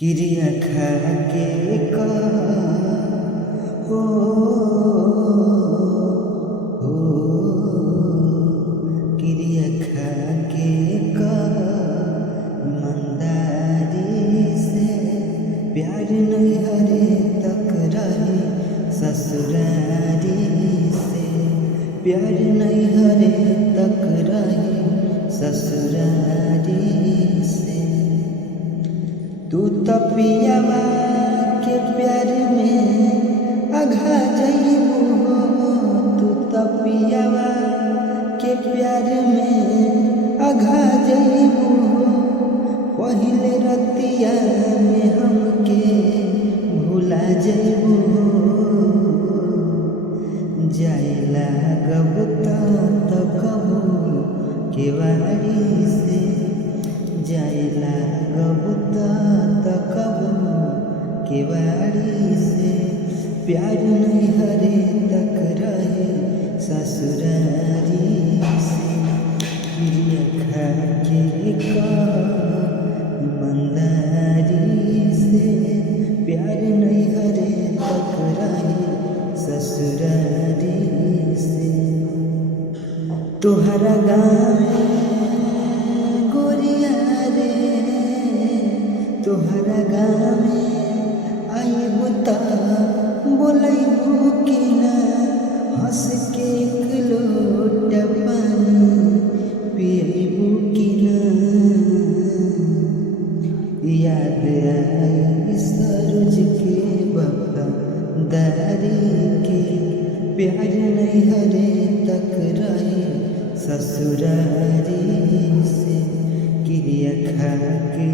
क्रिया खा के हो हो क्रिया खा के ईमानदारी से प्यार नहीं हरे तक रहे ससुरारी से प्यार नहीं हरे तक रहे ससुरारी से। तू तो पियावा के प्यार में अघा जइबू हो तू तो पियावा के प्यार में अघा जइबू हो पहिले रतिया में हमके भुला जइबू हो जाइला गब तो कबू केवाड़ी से जाइला गब तो कबू केवाड़ी से प्यार नहीं हरे तक रहे ससुरारी से क्रिया खा के ईमानदारी से प्यार नहीं हरे तक रहे ससुरारी से। तोहरा गाँव गोरिया रे तोहरा गाँव आइबू त बोलैबू कि ना हंस के एक लोटा पानी पियबू कि ना याद आई सरोज के वफादारी के प्यार नहीं हरे तक रहे ससुरारी से क्रिया खा के